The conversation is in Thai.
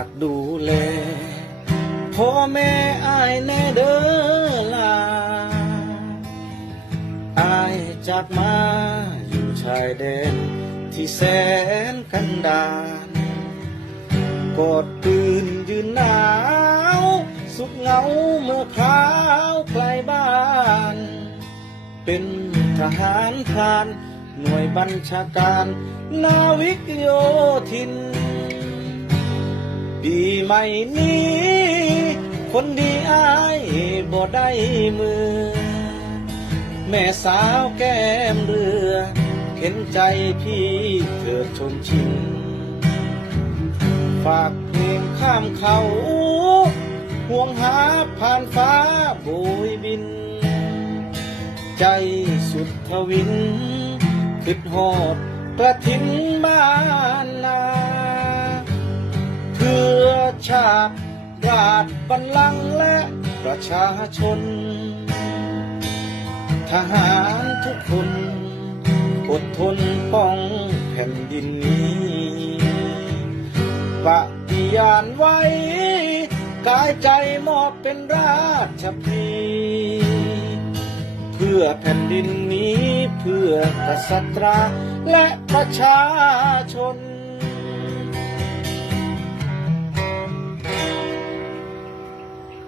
ากดูแลพ่อแม่อายแน่เด้อลาอายจากมาอยู่ชายแดนที่แสนกันดารกอดปืนยืนหนาว สุขเหงาเมื่อคราวไกลบ้าน เป็นทหารพราน หน่วยบัญชาการ นาวิกโยธิน ปีใหม่นี้ คนดีอายบ่ได้มือ แม่สาวแก้มเรือเห็นใจพี่เถิดชนชินฝากเพลงข้ามเขา ห่วงหาผ่านฟ้าโบยบิน ใจสุดทวินคิดหอดกระถินบ้านนาเพื่อ ชาติราชบัลลังก์และประชาชน ทหารทุกคน อดทนป้องแผ่นดินนี้ปฏิญาณไว้ กายใจมอบเป็นราชพีเพื่อแผ่นดินนี้เพื่อกษัตราและประชาชน